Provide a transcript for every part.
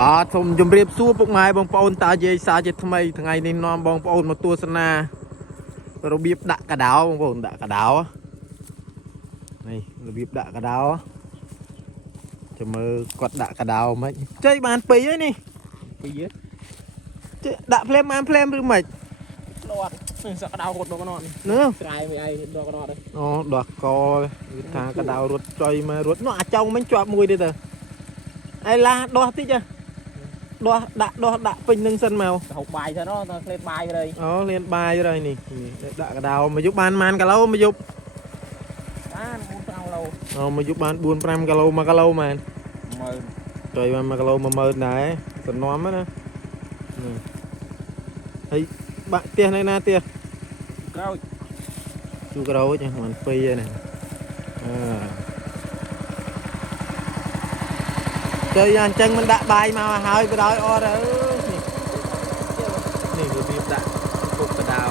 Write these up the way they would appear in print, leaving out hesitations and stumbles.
បាទសូមជម្រាបសួរពុកម៉ែបងប្អូនតាយាយសាជាថ្មីថ្ងៃនេះនាំបងប្អូនមកទស្សនារបៀបដាក់កដោបងប្អូនដាក់កដោនេះរបៀបដាក់កដោចាំមើលគាត់ដាក់កដោមិនចេញបានពីរហើយនេះពីរចេះដាក់ភ្លាមបានភ្លាមឬមិនđọtសក់កដៅរត់ដល់កណត់នេះស្រែមួយឯងដល់កណត់ហ្នឹងអូដោះកវាថាកដោរត់ចុយមករត់នោះអាចុងមិញជាប់មួយទៀតទៅឯឡាដោះតិចដោះដាក់ពេញនឹងសិនមកហូបបាយទៅនោះទៅក្លេបបាយទៅអូលៀនបាយហើយនេះដាក់កដោមកយុបបានប៉ុន្មានគីឡូមកយុបបាន4-5គីឡូអូមកយុបបាន4-5គីឡូ1គីឡូមែន10000ចុយបាន1គីឡូ10000ដែរសំណំណាហើយបាក់ផ្ទះនៅណាទៀតក្រោយជួក្រោយហ្នឹងពីរហ្នឹងចុយយ៉ាងអញ្ចឹងមិនដាក់បាយមកហើយបដ ாய் អត់អើនេះរបៀបដាក់ពុកកដោ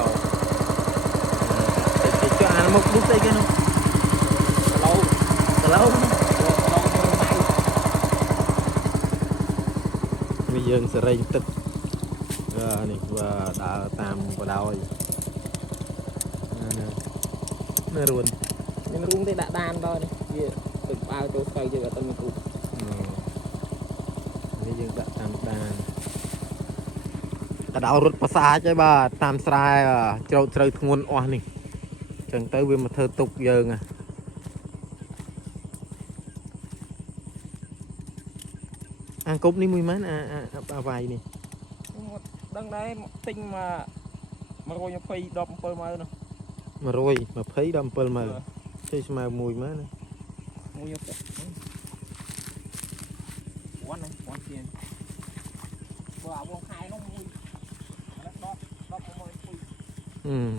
តិចចុះអាមុខឌុះស្អីគេនោះគីឡូវាយើងសរេងទឹកនេះបាទដើរតាមបដ ாய் នេះរួនមានរូងទេដាក់ដានដល់នេះវាទឹកបាវចូលស្កៃយើងអត់ទៅមានរូងនេះយើងដាក់តាមដានកដោរត់ប្រសាចហើយបាទតាមស្រែជ្រៅជ្រៅធ្ងន់អស់នេះអញ្ចឹងទៅវាមកធ្វើទុកយើងអាគប់នេះមួយម៉ានអាវាយនេះដឹងដែរទិញមក120ដល់70000នោះ120ដល់70000ចេះស្មើមួយម៉ានមួយយកវ៉ាន់ទៀតបើអាវងខែនោះមួយ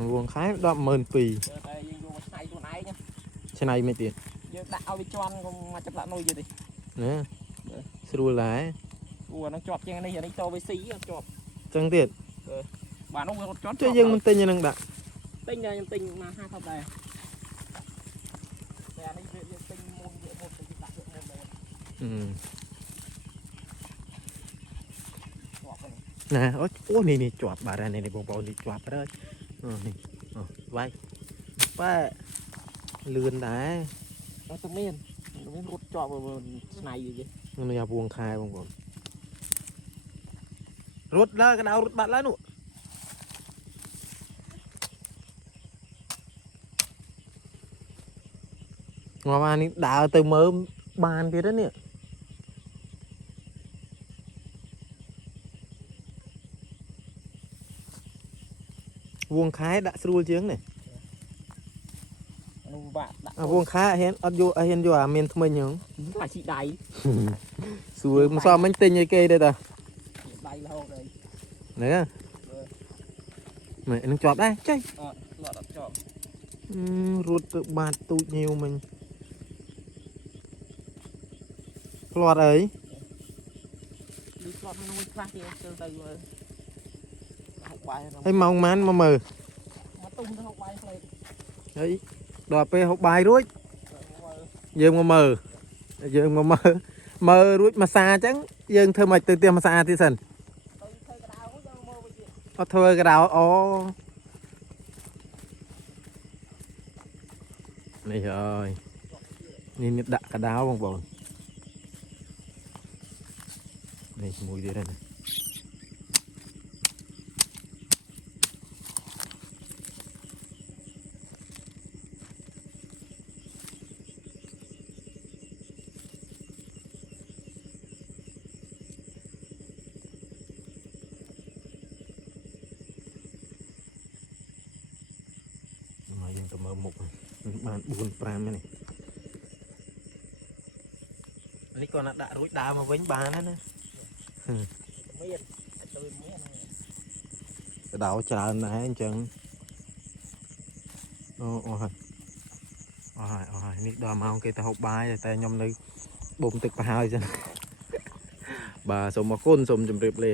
10វងខែ12000តែយើងយកមកឆ្នៃខ្លួនឯងឆ្នៃមិនទៀតយើងដាក់ឲ្យវាជន់កុំមកចាប់ដាក់នុយទៀតណាស្រួលដែរអូអានឹងជាប់ជាងនេះអានេះតវាស៊ីអត់ជាប់ចឹងទៀតបាទនោះវារត់ជាន់ចុះយើងមិនទិញអានឹងដាក់ទិញតែខ្ញុំទិញមក50ដែរតែអានេះវាយើងទិញមុនទៅដាក់មុនដែរណាអូនេះជាប់បាទនេះបងប្អូននេះជាប់ហើយនេះវាយប៉ែលឿនដែរអត់ទៅមានរត់ជាប់ឆ្នៃយីនេះអាវងខែបងប្អូនរត់ឡើងកដៅរត់បាត់ឡើងនោះមកអានេះដើរទៅមើលបានទៀតនេះវងខែដាក់ស្រួលជាងនេះនោះបាក់ដាក់វងខែហ៊ានអត់យកហ៊ានយកអាមានថ្មិញហ្នឹងខ្លាចជីដៃស្រួលមិនសមមិញទិញអីគេទេតាដៃរហូតហើយនេះនឹងជាប់ដែរចេះអត់ជាប់រត់ទៅបាតទូចញៀវមិញផ្លាត់អីឬផ្លាត់នោះខ្លះគេចូលទៅហូបបាយហើយម៉ោងម៉ានមកមើលមកទុំទៅហូបបាយផ្លេតហើយដល់ពេលហូបបាយរួចយើងមកមើលរួចមកសាអញ្ចឹងយើងធ្វើមិនទៅផ្ទះមកសាទៀតសិនអត់ធ្វើកដៅអូនេះហើយនេះដាក់កដៅបងប្អូននេះមួយទៀតហ្នឹងយើងទៅមើលមុខបាន4-5នេះនេះគាត់ដាក់រួចដើរមកវិញបានណាមានទៅមានកដោច្រើនដែរអញ្ចឹងអូហើយនេះដល់ម៉ោងគេទៅហូបបាយតែខ្ញុំនៅបូមទឹកប្រហើយចឹងបាទសូមអរគុណសូមជម្រាបលា